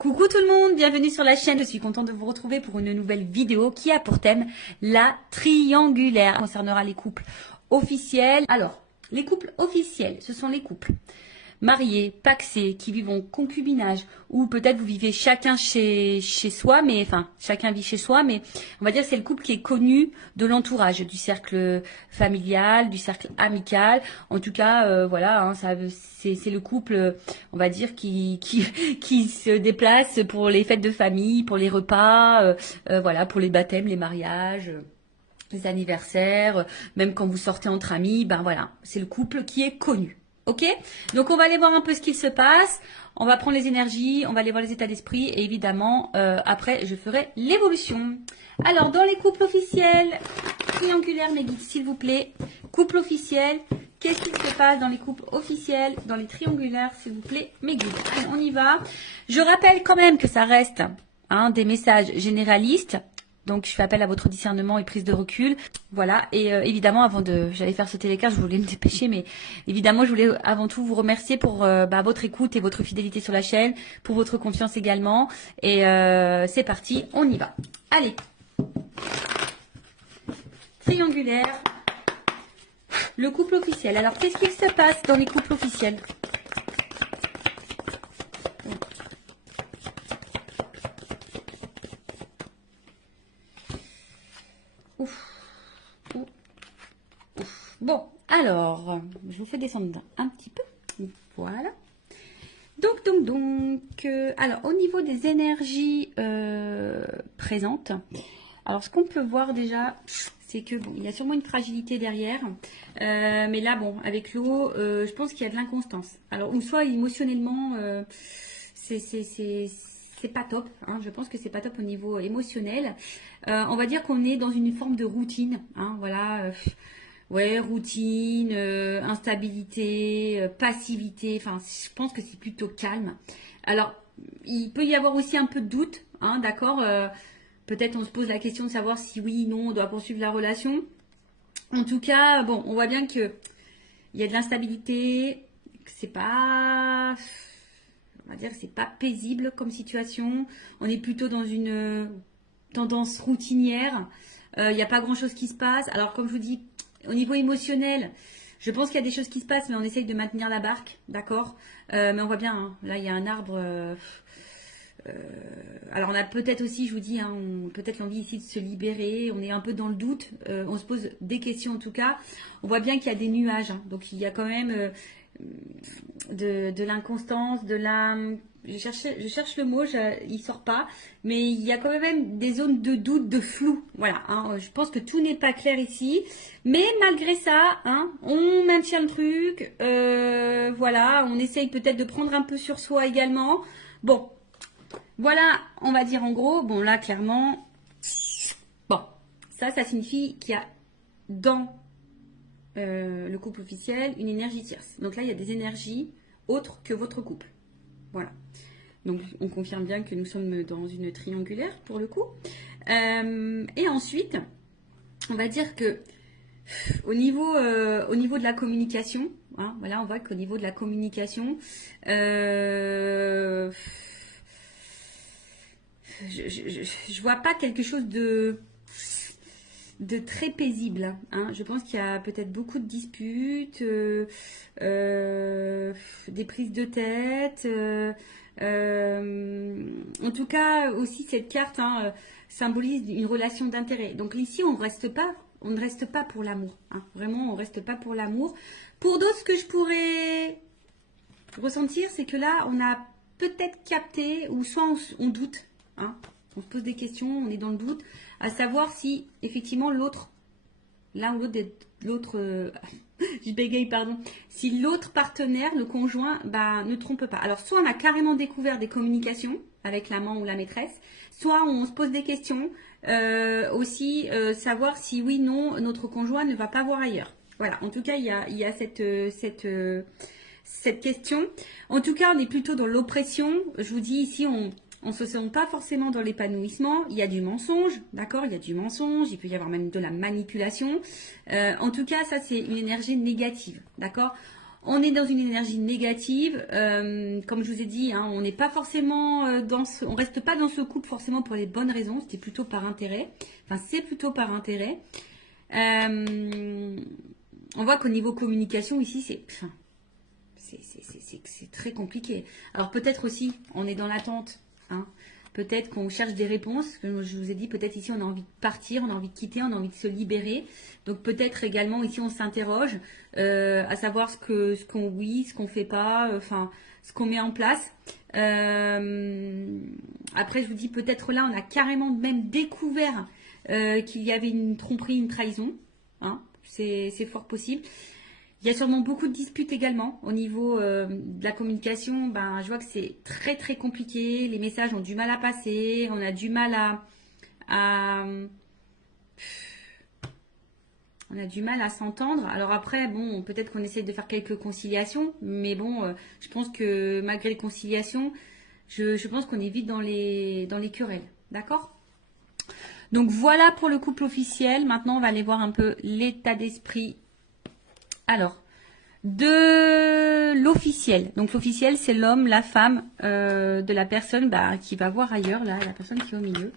Coucou tout le monde, bienvenue sur la chaîne. Je suis contente de vous retrouver pour une nouvelle vidéo qui a pour thème la triangulaire. Elle concernera les couples officiels. Alors, les couples officiels, ce sont les couples mariés, pacsés, qui vivent en concubinage, ou peut-être vous vivez chacun chez soi, mais enfin chacun vit chez soi, mais on va dire que c'est le couple qui est connu de l'entourage, du cercle familial, du cercle amical. En tout cas, voilà, hein, c'est le couple, on va dire, qui se déplace pour les fêtes de famille, pour les repas, voilà, pour les baptêmes, les mariages. Les anniversaires, même quand vous sortez entre amis, ben voilà, c'est le couple qui est connu. Ok? Donc on va aller voir un peu ce qu'il se passe. On va prendre les énergies, on va aller voir les états d'esprit et évidemment, après, je ferai l'évolution. Alors, dans les couples officiels, triangulaire, mes guides, s'il vous plaît. Couple officiel, qu'est-ce qui se passe dans les couples officiels, dans les triangulaires, s'il vous plaît, mes guides. Allez, on y va. Je rappelle quand même que ça reste des messages généralistes. Donc, je fais appel à votre discernement et prise de recul. Voilà. Et évidemment, j'allais faire sauter les cartes, je voulais me dépêcher, mais évidemment, je voulais avant tout vous remercier pour votre écoute et votre fidélité sur la chaîne, pour votre confiance également. Et c'est parti, on y va. Allez. Triangulaire. Le couple officiel. Alors, qu'est-ce qu'il se passe dans les couples officiels ? Bon, alors, je vous fais descendre un petit peu. Voilà. Donc, alors, au niveau des énergies présentes, alors, ce qu'on peut voir déjà, c'est que, bon, il y a sûrement une fragilité derrière. Mais là, bon, avec l'eau, je pense qu'il y a de l'inconstance. Alors, ou soit émotionnellement, c'est pas top. Hein, je pense que c'est pas top au niveau émotionnel. On va dire qu'on est dans une forme de routine. Hein, voilà. Ouais, routine, instabilité, passivité. Enfin, je pense que c'est plutôt calme. Alors, il peut y avoir aussi un peu de doute, hein, d'accord. Peut-être on se pose la question de savoir si oui, non, on doit poursuivre la relation. En tout cas, bon, on voit bien que il y a de l'instabilité, que c'est pas, on va dire, que c'est pas paisible comme situation. On est plutôt dans une tendance routinière. Il n'y a pas grand-chose qui se passe. Alors, comme je vous dis, au niveau émotionnel, je pense qu'il y a des choses qui se passent, mais on essaye de maintenir la barque, d'accord. Mais on voit bien, hein, là, il y a un arbre. Alors, on a peut-être aussi, je vous dis, hein, peut-être l'envie ici de se libérer. On est un peu dans le doute. On se pose des questions, en tout cas. On voit bien qu'il y a des nuages. Hein, donc, il y a quand même de l'inconstance, de la... Je cherche le mot, il sort pas, mais il y a quand même des zones de doute, de flou. Voilà, hein, je pense que tout n'est pas clair ici, mais malgré ça, hein, on maintient le truc. Voilà, on essaye peut-être de prendre un peu sur soi également. Bon, voilà, on va dire en gros. Bon, là, clairement, bon, ça signifie qu'il y a dans le couple officiel une énergie tierce. Donc là, il y a des énergies autres que votre couple. Voilà. Donc, on confirme bien que nous sommes dans une triangulaire pour le coup. Et ensuite, on va dire que au niveau de la communication, hein, voilà, on voit qu'au niveau de la communication, je vois pas quelque chose de très paisible. Hein. Je pense qu'il y a peut-être beaucoup de disputes, des prises de tête. En tout cas, aussi cette carte symbolise une relation d'intérêt. Donc ici, on ne reste pas pour l'amour. Hein. Vraiment, on ne reste pas pour l'amour. Pour d'autres, ce que je pourrais ressentir, c'est que là, on a peut-être capté, ou soit on doute. Hein. On se pose des questions, on est dans le doute, à savoir si effectivement l'autre, l'un ou l'autre, je bégaye, pardon, si l'autre partenaire, le conjoint, ne trompe pas. Alors, soit on a carrément découvert des communications avec l'amant ou la maîtresse, soit on se pose des questions, aussi savoir si oui, non, notre conjoint ne va pas voir ailleurs. Voilà, en tout cas, il y a cette question. En tout cas, on est plutôt dans l'oppression. Je vous dis ici, on ne se sent pas forcément dans l'épanouissement. Il y a du mensonge, d'accord. Il y a du mensonge, il peut y avoir même de la manipulation. En tout cas, ça, c'est une énergie négative, d'accord. On est dans une énergie négative, comme je vous ai dit, hein, on n'est pas forcément on reste pas dans ce couple forcément pour les bonnes raisons, c'était plutôt par intérêt. Enfin, c'est plutôt par intérêt. On voit qu'au niveau communication ici, c'est très compliqué. Alors peut-être aussi, on est dans l'attente, hein. Peut-être qu'on cherche des réponses. Comme je vous ai dit, peut-être ici on a envie de partir, on a envie de quitter, on a envie de se libérer. Donc peut-être également ici on s'interroge à savoir ce qu'on fait pas, enfin ce qu'on met en place. Après je vous dis peut-être là on a carrément même découvert qu'il y avait une tromperie, une trahison. Hein, c'est fort possible. Il y a sûrement beaucoup de disputes également au niveau de la communication. Ben, je vois que c'est très très compliqué. Les messages ont du mal à passer. On a du mal on a du mal à s'entendre. Alors après, bon, peut-être qu'on essaie de faire quelques conciliations, mais bon, je pense que malgré les conciliations, je pense qu'on est vite dans les querelles. D'accord? Donc voilà pour le couple officiel. Maintenant, on va aller voir un peu l'état d'esprit. Alors, de l'officiel. Donc l'officiel, c'est l'homme, la femme de la personne qui va voir ailleurs, là, la personne qui est au milieu.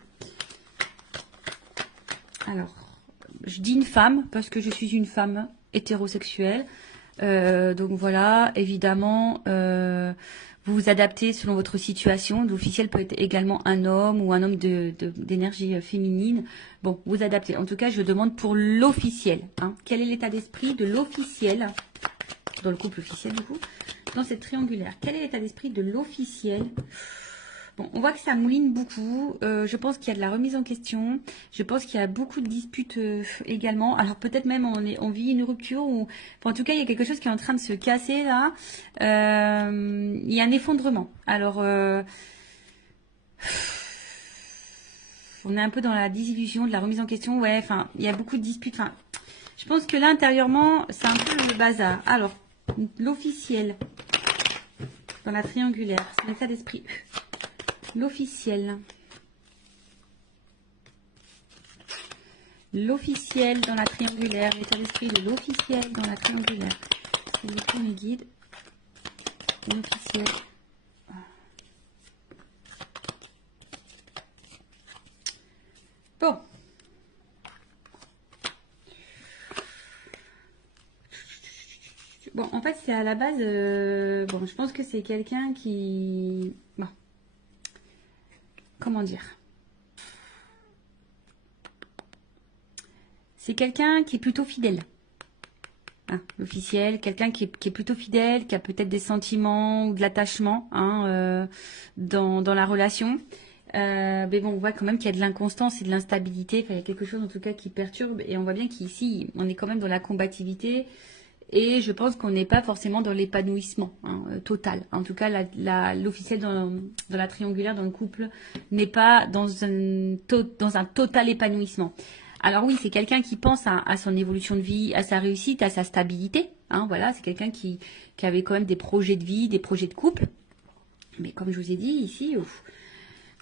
Alors, je dis une femme parce que je suis une femme hétérosexuelle. Donc voilà, évidemment, vous vous adaptez selon votre situation. L'officiel peut être également un homme ou un homme d'énergie féminine. Bon, vous adaptez. En tout cas, je demande pour l'officiel. Hein. Quel est l'état d'esprit de l'officiel, dans le couple officiel du coup, dans cette triangulaire? Quel est l'état d'esprit de l'officiel? Bon, on voit que ça mouline beaucoup. Je pense qu'il y a de la remise en question. Je pense qu'il y a beaucoup de disputes également. Alors peut-être même on vit une rupture ou, enfin, en tout cas il y a quelque chose qui est en train de se casser là. Il y a un effondrement. Alors on est un peu dans la désillusion, de la remise en question. Ouais, enfin il y a beaucoup de disputes. Enfin, je pense que là intérieurement c'est un peu le bazar. Alors l'officiel dans la triangulaire, c'est l'état d'esprit. L'officiel. L'officiel dans la triangulaire. L'état d'esprit de l'officiel dans la triangulaire. C'est le premier guide. L'officiel. Bon. Bon, en fait, c'est à la base... bon, je pense que c'est quelqu'un qui... Bon. Comment dire? C'est quelqu'un qui est plutôt fidèle. Hein, l'officiel, quelqu'un qui est plutôt fidèle, qui a peut-être des sentiments ou de l'attachement hein, dans la relation. Mais bon, on voit quand même qu'il y a de l'inconstance et de l'instabilité. Enfin, il y a quelque chose en tout cas qui perturbe. Et on voit bien qu'ici, on est quand même dans la combativité. Et je pense qu'on n'est pas forcément dans l'épanouissement hein, total. En tout cas, l'officiel dans la triangulaire, dans le couple, n'est pas dans un total épanouissement. Alors oui, c'est quelqu'un qui pense à son évolution de vie, à sa réussite, à sa stabilité. Hein, voilà, c'est quelqu'un qui avait quand même des projets de vie, des projets de couple. Mais comme je vous ai dit ici,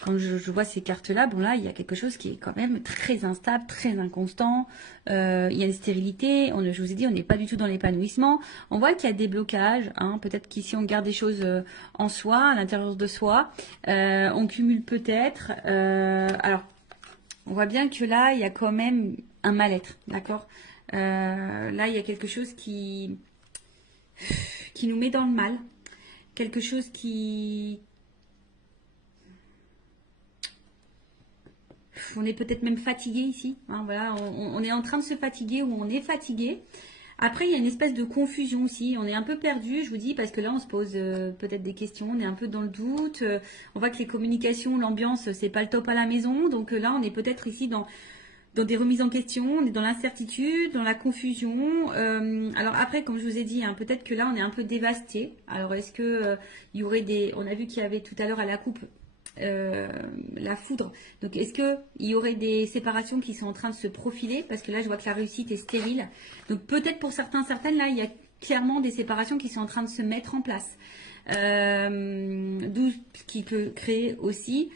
quand je vois ces cartes-là, bon là, il y a quelque chose qui est quand même très instable, très inconstant. Il y a une stérilité. Je vous ai dit, on n'est pas du tout dans l'épanouissement. On voit qu'il y a des blocages. Hein, peut-être qu'ici, on garde des choses en soi, à l'intérieur de soi. On cumule peut-être. Alors, on voit bien que là, il y a quand même un mal-être. D'accord là, il y a quelque chose qui nous met dans le mal. Quelque chose qui... On est peut-être même fatigué ici. Hein, voilà, on est en train de se fatiguer ou on est fatigué. Après, il y a une espèce de confusion aussi. On est un peu perdu, je vous dis, parce que là, on se pose peut-être des questions. On est un peu dans le doute. On voit que les communications, l'ambiance, c'est pas le top à la maison. Donc là, on est peut-être ici dans des remises en question. On est dans l'incertitude, dans la confusion. Alors après, comme je vous ai dit, hein, peut-être que là, on est un peu dévasté. Alors, est-ce que il y aurait des... On a vu qu'il y avait tout à l'heure à la coupe la foudre. Donc, est-ce qu'il y aurait des séparations qui sont en train de se profiler? Parce que là, je vois que la réussite est stérile. Donc, peut-être pour certaines, là, il y a clairement des séparations qui sont en train de se mettre en place. D'où ce qui peut créer aussi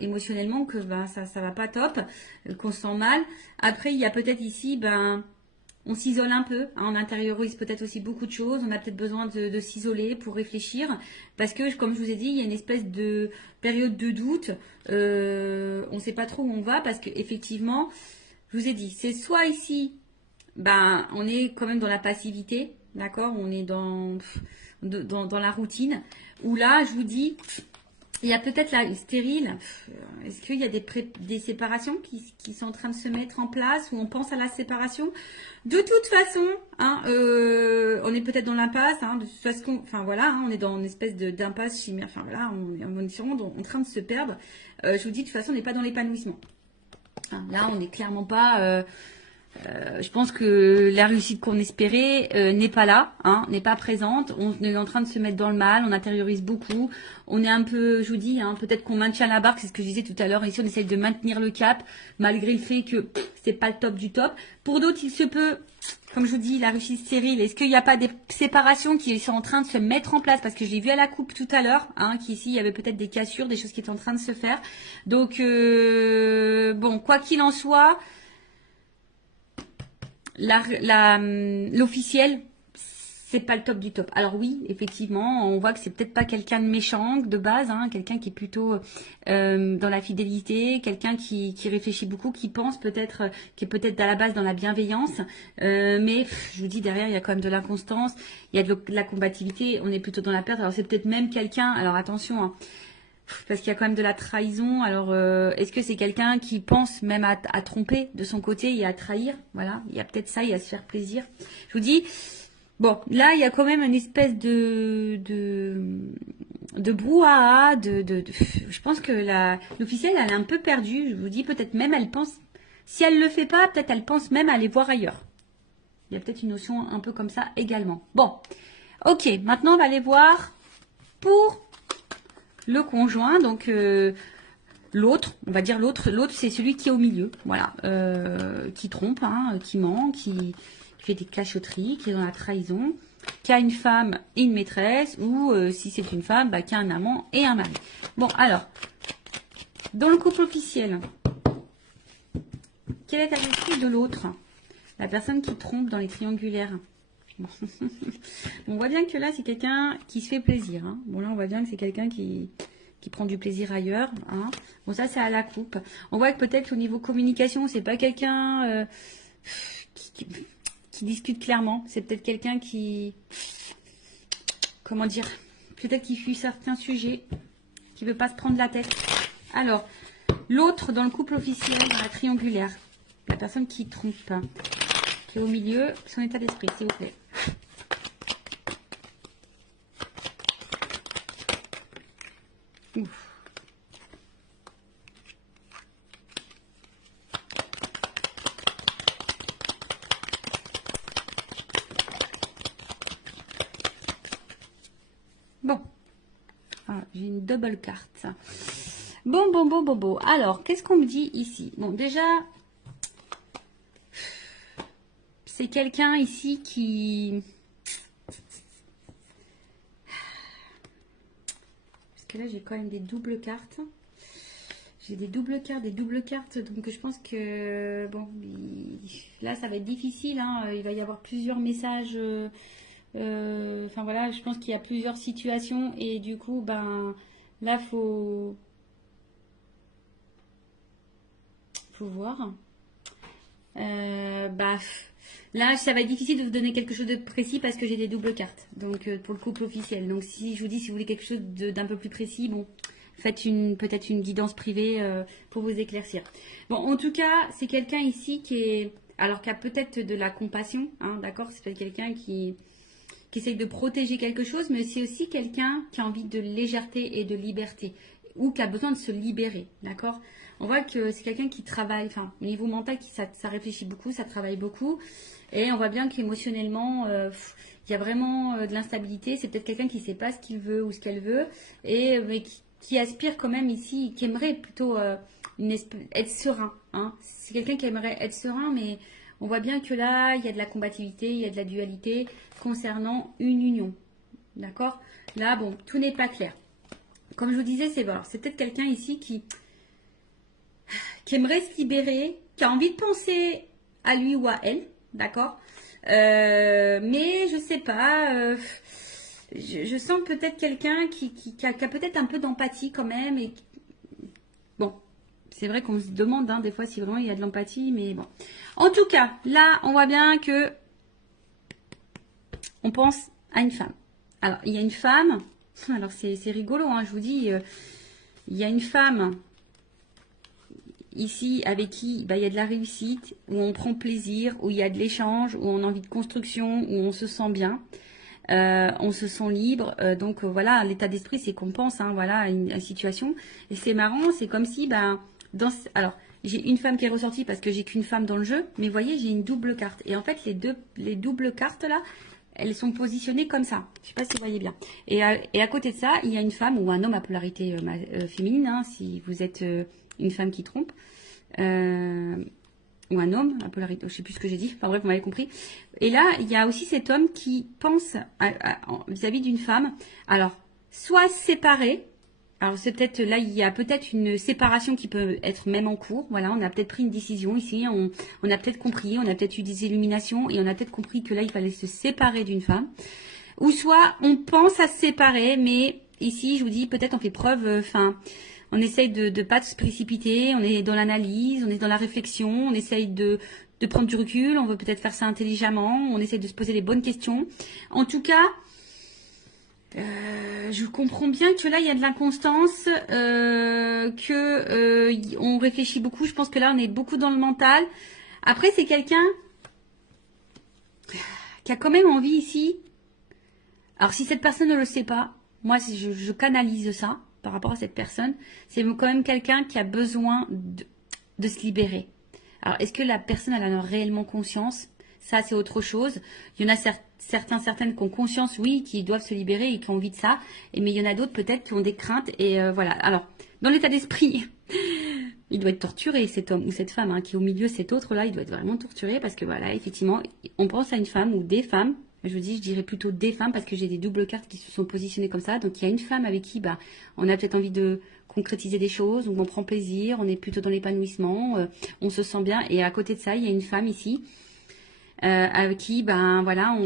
émotionnellement que ça va pas top, qu'on se sent mal. Après, il y a peut-être ici, on s'isole un peu, hein, on intériorise peut-être aussi beaucoup de choses, on a peut-être besoin de s'isoler pour réfléchir, parce que comme je vous ai dit, il y a une espèce de période de doute, on ne sait pas trop où on va, parce qu'effectivement, je vous ai dit, c'est soit ici, ben, on est quand même dans la passivité, d'accord, on est dans la routine, où là, je vous dis, il y a peut-être la stérile. Est-ce qu'il y a des séparations qui sont en train de se mettre en place, ou on pense à la séparation? De toute façon, hein, on est peut-être dans l'impasse. Hein, de toute façon, enfin voilà, hein, on est dans une espèce d'impasse chimère. Enfin voilà, on est sûrement en train de se perdre. Je vous dis, de toute façon, on n'est pas dans l'épanouissement. Hein, là, on n'est clairement pas. Je pense que la réussite qu'on espérait n'est pas là, hein, n'est pas présente. On est en train de se mettre dans le mal, on intériorise beaucoup. On est un peu, je vous dis, hein, peut-être qu'on maintient la barque, c'est ce que je disais tout à l'heure. Ici, on essaye de maintenir le cap, malgré le fait que c'est pas le top du top. Pour d'autres, il se peut, comme je vous dis, la réussite stérile. Est-ce qu'il n'y a pas des séparations qui sont en train de se mettre en place? Parce que j'ai vu à la coupe tout à l'heure, hein, qu'ici, il y avait peut-être des cassures, des choses qui étaient en train de se faire. Donc, bon, quoi qu'il en soit, l'officiel, c'est pas le top du top. Alors oui, effectivement, on voit que c'est peut-être pas quelqu'un de méchant de base, hein, quelqu'un qui est plutôt dans la fidélité, quelqu'un qui réfléchit beaucoup, qui pense peut-être, qui est peut-être à la base dans la bienveillance, mais je vous dis, derrière, il y a quand même de l'inconstance, il y a de la combativité, on est plutôt dans la perte. Alors c'est peut-être même quelqu'un, alors attention, hein, parce qu'il y a quand même de la trahison. Alors, est-ce que c'est quelqu'un qui pense même à tromper de son côté et à trahir? Voilà, il y a peut-être ça, il y a se faire plaisir. Je vous dis, bon, là, il y a quand même une espèce de brouhaha, je pense que l'officielle, elle est un peu perdue. Je vous dis, peut-être même, elle pense, si elle le fait pas, peut-être elle pense même à aller voir ailleurs. Il y a peut-être une notion un peu comme ça également. Bon, ok, maintenant, on va aller voir pour le conjoint, donc l'autre, on va dire l'autre c'est celui qui est au milieu, voilà, qui trompe, hein, qui ment, qui fait des cachotteries, qui est dans la trahison, qui a une femme et une maîtresse, ou si c'est une femme, bah, qui a un amant et un mari. Bon, alors, dans le couple officiel, quelle est l'attitude de l'autre? La personne qui trompe dans les triangulaires. Bon. On voit bien que là, c'est quelqu'un qui se fait plaisir. Hein. Bon, là, on voit bien que c'est quelqu'un qui prend du plaisir ailleurs. Hein. Bon, ça, c'est à la coupe. On voit que peut-être au niveau communication, c'est pas quelqu'un qui discute clairement. C'est peut-être quelqu'un qui... Comment dire? Peut-être qui fuit certains sujets, qui veut pas se prendre la tête. Alors, l'autre dans le couple officiel, dans la triangulaire, la personne qui trompe, qui est au milieu, son état d'esprit, s'il vous plaît. Ouf. Bon. Ah, j'ai une double carte. Bon. Alors, qu'est-ce qu'on me dit ici? Bon, déjà, c'est quelqu'un ici qui... Parce que là, j'ai quand même des doubles cartes. J'ai des doubles cartes. Donc, je pense que... Bon, là, ça va être difficile. Hein, il va y avoir plusieurs messages... Enfin, voilà, je pense qu'il y a plusieurs situations. Et du coup, ben... Là, faut voir. Là, ça va être difficile de vous donner quelque chose de précis parce que j'ai des doubles cartes. Donc, pour le couple officiel. Donc, si je vous dis, si vous voulez quelque chose d'un peu plus précis, bon, faites peut-être une guidance privée pour vous éclaircir. Bon, en tout cas, c'est quelqu'un ici qui a peut-être de la compassion, hein, d'accord? C'est peut-être quelqu'un qui essaye de protéger quelque chose, mais c'est aussi quelqu'un qui a envie de légèreté et de liberté, ou qui a besoin de se libérer, d'accord? On voit que c'est quelqu'un qui travaille, enfin, au niveau mental, ça réfléchit beaucoup, ça travaille beaucoup, et on voit bien qu'émotionnellement, il y a vraiment de l'instabilité. C'est peut-être quelqu'un qui ne sait pas ce qu'il veut ou ce qu'elle veut, mais qui aspire quand même ici, qui aimerait plutôt être serein, hein? C'est quelqu'un qui aimerait être serein, mais... On voit bien que là, il y a de la combativité, il y a de la dualité concernant une union. D'accord? Là, bon, tout n'est pas clair. Comme je vous disais, c'est peut-être quelqu'un ici qui aimerait se libérer, qui a envie de penser à lui ou à elle. D'accord? Mais je sais pas. Je sens peut-être quelqu'un qui a peut-être un peu d'empathie quand même. Et bon, c'est vrai qu'on se demande des fois si vraiment il y a de l'empathie, mais bon. En tout cas, là, on voit bien que on pense à une femme. Alors, il y a une femme. Alors, c'est rigolo, je vous dis. Il y a une femme ici avec qui il y a de la réussite, où on prend plaisir, où il y a de l'échange, où on a envie de construction, où on se sent bien. On se sent libre, donc voilà, l'état d'esprit c'est qu'on pense, voilà, à une situation. Et c'est marrant, c'est comme si, alors j'ai une femme qui est ressortie parce que j'ai qu'une femme dans le jeu, mais vous voyez, j'ai une double carte. Et en fait, les doubles cartes là, elles sont positionnées comme ça. Je sais pas si vous voyez bien. Et à côté de ça, il y a une femme ou un homme à polarité féminine, si vous êtes une femme qui trompe. Ou un homme, à polarité, je sais plus ce que j'ai dit, enfin bref, vous m'avez compris. Et là, il y a aussi cet homme qui pense vis-à-vis d'une femme, alors, soit séparé, alors c'est peut-être, là, il y a peut-être une séparation qui peut être même en cours, voilà, on a peut-être pris une décision ici, on a peut-être compris, on a peut-être eu des illuminations, et on a peut-être compris que là, il fallait se séparer d'une femme, ou soit on pense à se séparer, mais ici, je vous dis, peut-être on fait preuve, on essaye de ne pas se précipiter, on est dans l'analyse, on est dans la réflexion, on essaye de prendre du recul, on veut peut-être faire ça intelligemment, on essaye de se poser les bonnes questions. En tout cas, je comprends bien que là, il y a de l'inconstance, on réfléchit beaucoup. Je pense que là, on est beaucoup dans le mental. Après, c'est quelqu'un qui a quand même envie ici. Alors, si cette personne ne le sait pas, moi, je canalise ça par rapport à cette personne, c'est quand même quelqu'un qui a besoin de se libérer. Alors, est-ce que la personne elle en a réellement conscience? Ça, c'est autre chose. Il y en a certaines qui ont conscience, oui, qui doivent se libérer et qui ont envie de ça. Mais il y en a d'autres peut-être qui ont des craintes. Et voilà. Alors, dans l'état d'esprit, il doit être torturé, cet homme ou cette femme qui est au milieu, cet autre-là, il doit être vraiment torturé parce que voilà, effectivement, on pense à une femme ou des femmes. Je dirais plutôt des femmes parce que j'ai des doubles cartes qui se sont positionnées comme ça. Donc, il y a une femme avec qui on a peut-être envie de concrétiser des choses, on prend plaisir, on est plutôt dans l'épanouissement, on se sent bien. Et à côté de ça, il y a une femme ici avec qui, voilà,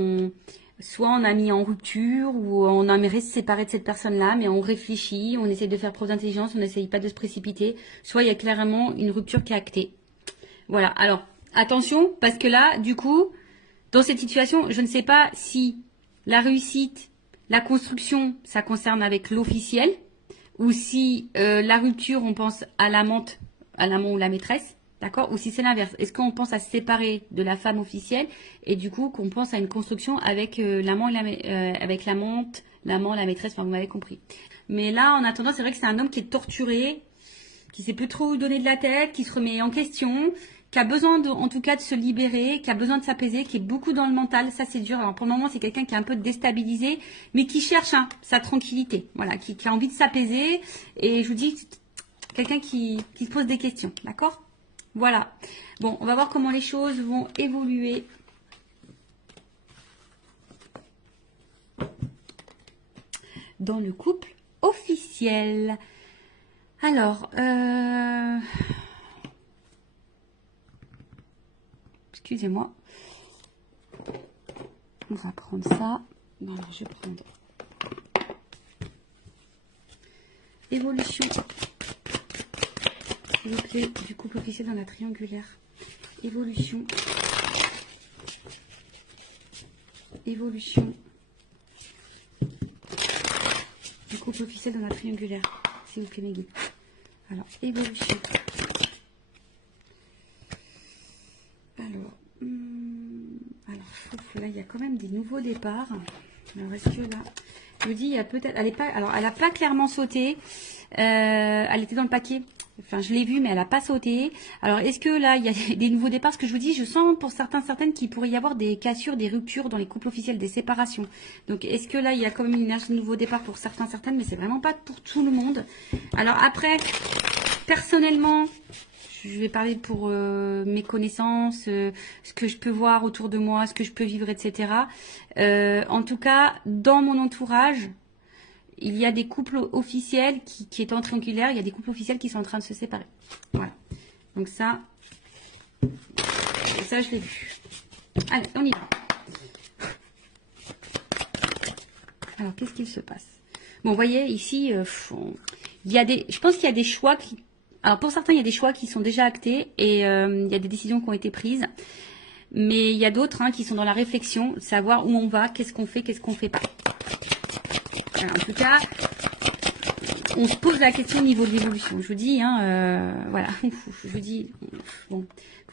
soit on a mis en rupture ou on aimerait se séparer de cette personne-là, mais on réfléchit, on essaie de faire preuve d'intelligence, on n'essaye pas de se précipiter. Soit il y a clairement une rupture qui est actée. Voilà. Alors, attention, parce que là, du coup, dans cette situation, je ne sais pas si la réussite, la construction, ça concerne avec l'officiel, ou si la rupture, on pense à l'amant ou la maîtresse, d'accord? Ou si c'est l'inverse. Est-ce qu'on pense à se séparer de la femme officielle et du coup qu'on pense à une construction avec l'amant avec l'amante, l'amant, la maîtresse, enfin vous m'avez compris. Mais là, en attendant, c'est vrai que c'est un homme qui est torturé, qui sait plus trop où donner de la tête, qui se remet en question, qui a besoin en tout cas de se libérer, qui a besoin de s'apaiser, qui est beaucoup dans le mental. Ça, c'est dur. Alors, pour le moment, c'est quelqu'un qui est un peu déstabilisé, mais qui cherche sa tranquillité. Voilà, qui a envie de s'apaiser. Et je vous dis, quelqu'un qui se pose des questions. D'accord? Voilà. Bon, on va voir comment les choses vont évoluer. Dans le couple officiel. Alors, excusez-moi. On va prendre ça. Voilà, je vais prendre évolution, s'il vous plaît, du couple officiel dans la triangulaire. Évolution. Évolution du couple officiel dans la triangulaire. S'il vous plaît, mes guides. Alors, évolution. Là, il y a quand même des nouveaux départs. Alors, est-ce que là, je vous dis, il y a peut-être, elle n'a pas clairement sauté. Elle était dans le paquet. Enfin, je l'ai vue, mais elle n'a pas sauté. Alors, est-ce que là, il y a des nouveaux départs? Ce que je vous dis, je sens pour certaines qu'il pourrait y avoir des cassures, des ruptures dans les couples officiels, des séparations. Donc, est-ce que là, il y a quand même une énergie de nouveau départ pour certaines, mais c'est vraiment pas pour tout le monde. Alors, après, personnellement, je vais parler pour mes connaissances, ce que je peux voir autour de moi, ce que je peux vivre, etc. En tout cas, dans mon entourage, il y a des couples officiels qui étaient en triangulaire, il y a des couples officiels qui sont en train de se séparer. Voilà. Donc ça je l'ai vu. Allez, on y va. Alors, qu'est-ce qu'il se passe? Bon, vous voyez, ici, il y a je pense qu'il y a des choix qui... Alors, pour certains, il y a des choix qui sont déjà actés et il y a des décisions qui ont été prises. Mais il y a d'autres qui sont dans la réflexion, savoir où on va, qu'est-ce qu'on fait pas. Alors, en tout cas, on se pose la question au niveau de l'évolution. Je vous dis, voilà, je vous dis, bon,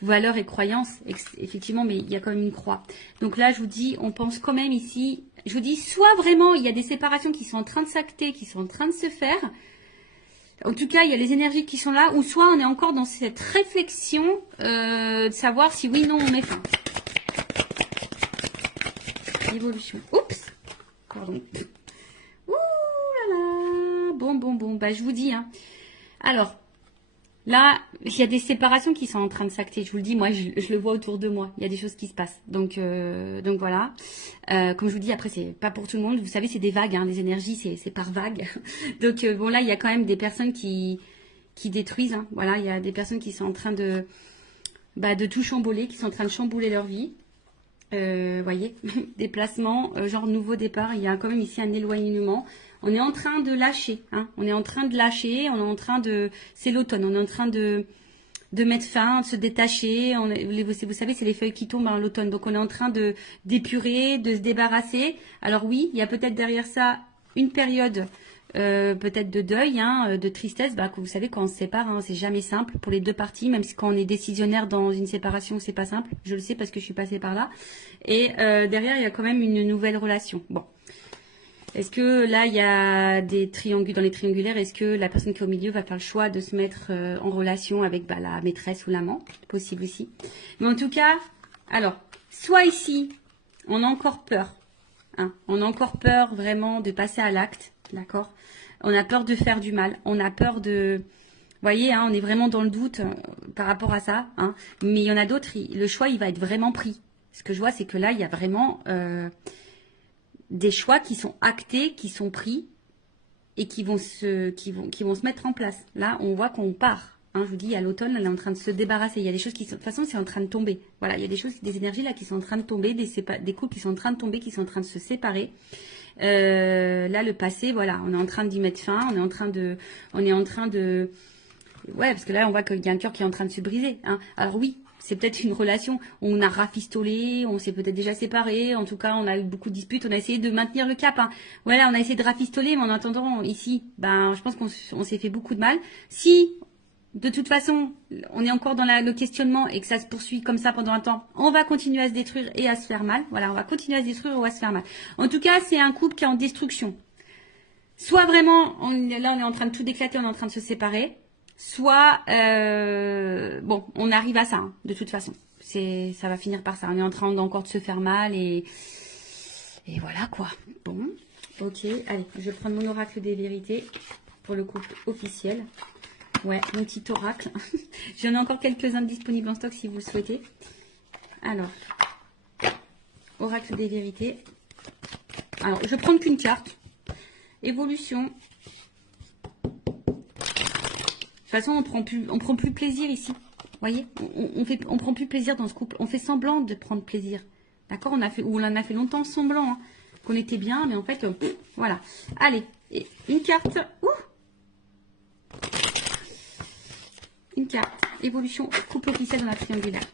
valeurs et croyances, effectivement, mais il y a quand même une croix. Donc là, je vous dis, on pense quand même ici, je vous dis, soit vraiment, il y a des séparations qui sont en train de s'acter, qui sont en train de se faire. En tout cas, il y a les énergies qui sont là, ou soit on est encore dans cette réflexion de savoir si oui, non, on met fin. Évolution. Oups. Pardon. Ouh là là. Bon. Bah, je vous dis. Alors, là, il y a des séparations qui sont en train de s'acter. Je vous le dis, moi, je le vois autour de moi. Il y a des choses qui se passent. Donc voilà. Comme je vous dis, après, c'est pas pour tout le monde. Vous savez, c'est des vagues. Les énergies, c'est par vagues. Donc, bon, là, il y a quand même des personnes qui détruisent. Voilà, il y a des personnes qui sont en train de tout chambouler, qui sont en train de chambouler leur vie. Voyez, déplacement, genre nouveau départ. Il y a quand même ici un éloignement. On est en train de lâcher, on est en train de lâcher, on est en train de, c'est l'automne, on est en train de mettre fin, de se détacher. Vous savez, c'est les feuilles qui tombent à l'automne, donc on est en train de d'épurer, de se débarrasser. Alors oui, il y a peut-être derrière ça une période peut-être de deuil, de tristesse. Que vous savez, quand on se sépare, c'est jamais simple pour les deux parties, même si quand on est décisionnaire dans une séparation, c'est pas simple. Je le sais parce que je suis passée par là. Et derrière, il y a quand même une nouvelle relation. Bon. Est-ce que là, il y a des triangulaires, dans les triangulaires, est-ce que la personne qui est au milieu va faire le choix de se mettre en relation avec la maîtresse ou l'amant? Possible aussi. Mais en tout cas, alors, soit ici, on a encore peur. On a encore peur vraiment de passer à l'acte, d'accord? On a peur de faire du mal. On a peur de... Vous voyez, on est vraiment dans le doute par rapport à ça. Mais il y en a d'autres, le choix, il va être vraiment pris. Ce que je vois, c'est que là, il y a vraiment... des choix qui sont actés, qui sont pris et qui vont se mettre en place. Là, on voit qu'on part. Je vous dis, à l'automne, elle est en train de se débarrasser. Il y a des choses qui sont... De toute façon, c'est en train de tomber. Voilà, il y a des choses, des énergies là qui sont en train de tomber, des couples qui sont en train de tomber, qui sont en train de se séparer. Là, le passé, voilà, on est en train d'y mettre fin. On est en train de... Ouais, parce que là, on voit qu'il y a un cœur qui est en train de se briser. Alors oui, c'est peut-être une relation, on a rafistolé, on s'est peut-être déjà séparés, en tout cas on a eu beaucoup de disputes, on a essayé de maintenir le cap. Voilà, on a essayé de rafistoler, mais en attendant, ici, je pense qu'on s'est fait beaucoup de mal. Si, de toute façon, on est encore dans le questionnement et que ça se poursuit comme ça pendant un temps, on va continuer à se détruire et à se faire mal. Voilà, on va continuer à se détruire ou à se faire mal. En tout cas, c'est un couple qui est en destruction. Soit vraiment, là on est en train de tout éclater, on est en train de se séparer. Soit, bon, on arrive à ça, de toute façon. Ça va finir par ça. On est en train encore de se faire mal et voilà quoi. Bon, ok. Allez, je vais prendre mon oracle des vérités pour le couple officiel. Ouais, mon petit oracle. J'en ai encore quelques-uns disponibles en stock si vous le souhaitez. Alors, oracle des vérités. Alors, je vais prendre qu'une carte. Évolution. De toute façon, on prend plus plaisir ici. Vous voyez, on prend plus plaisir dans ce couple. On fait semblant de prendre plaisir. D'accord, on en a fait longtemps semblant qu'on était bien, mais en fait, voilà. Allez, et une carte. Une carte. Évolution couple officiel dans la triangulaire.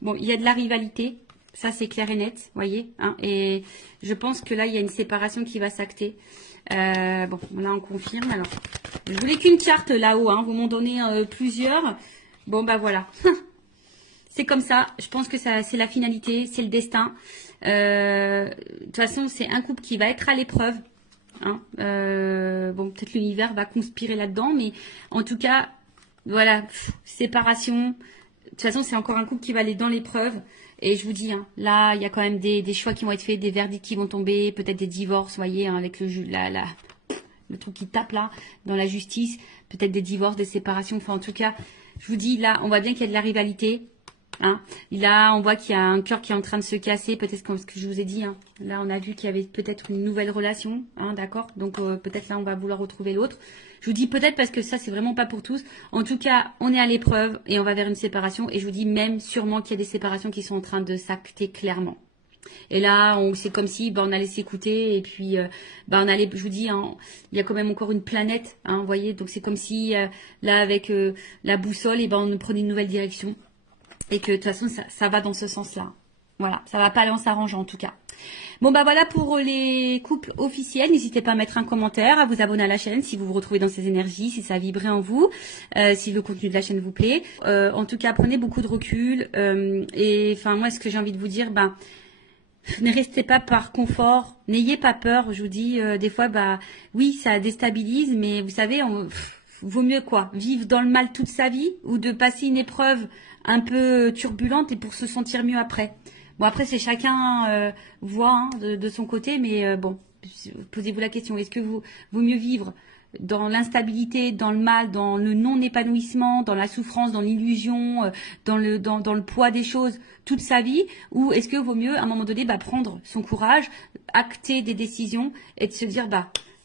Bon, il y a de la rivalité. Ça, c'est clair et net, voyez. Et je pense que là, il y a une séparation qui va s'acter. Bon, là, on confirme. Alors, je voulais qu'une carte là-haut. Vous m'en donnez plusieurs. Bon, voilà. C'est comme ça. Je pense que c'est la finalité. C'est le destin. De toute façon, c'est un couple qui va être à l'épreuve. Bon, peut-être l'univers va conspirer là-dedans. Mais en tout cas, voilà. Séparation. De toute façon, c'est encore un couple qui va aller dans l'épreuve. Et je vous dis, là, il y a quand même des choix qui vont être faits, des verdicts qui vont tomber, peut-être des divorces, voyez, avec le truc qui tape là, dans la justice, peut-être des divorces, des séparations. Enfin, en tout cas, je vous dis, là, on voit bien qu'il y a de la rivalité. Là, on voit qu'il y a un cœur qui est en train de se casser, peut-être comme ce que je vous ai dit. Là, on a vu qu'il y avait peut-être une nouvelle relation, d'accord. Donc, peut-être là, on va vouloir retrouver l'autre. Je vous dis peut-être parce que ça, c'est vraiment pas pour tous. En tout cas, on est à l'épreuve et on va vers une séparation. Et je vous dis même sûrement qu'il y a des séparations qui sont en train de s'acter clairement. Et là, c'est comme si on allait s'écouter et puis on allait, je vous dis, hein, il y a quand même encore une planète, hein, vous voyez. Donc c'est comme si là avec la boussole, et on prenait une nouvelle direction et que de toute façon ça va dans ce sens-là. Voilà, ça va pas aller en s'arrangeant en tout cas. Bon voilà pour les couples officiels. N'hésitez pas à mettre un commentaire, à vous abonner à la chaîne si vous vous retrouvez dans ces énergies, si ça a vibré en vous, si le contenu de la chaîne vous plaît. En tout cas, prenez beaucoup de recul. Et enfin moi, ce que j'ai envie de vous dire, ne restez pas par confort, n'ayez pas peur. Je vous dis, des fois, oui, ça déstabilise, mais vous savez, vaut mieux quoi, vivre dans le mal toute sa vie ou de passer une épreuve un peu turbulente et pour se sentir mieux après. Bon, après, c'est chacun voit de son côté, mais bon, posez-vous la question, est-ce que vaut mieux vivre dans l'instabilité, dans le mal, dans le non-épanouissement, dans la souffrance, dans l'illusion, dans le poids des choses toute sa vie, ou est-ce que vaut mieux à un moment donné prendre son courage, acter des décisions et de se dire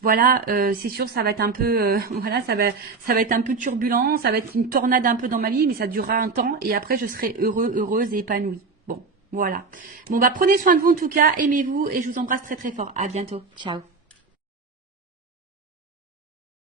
voilà, c'est sûr, ça va être un peu, voilà, ça va être un peu turbulent, ça va être une tornade un peu dans ma vie, mais ça durera un temps et après je serai heureuse et épanouie. Bon, voilà. Bon prenez soin de vous en tout cas, aimez-vous et je vous embrasse très très fort. À bientôt, ciao.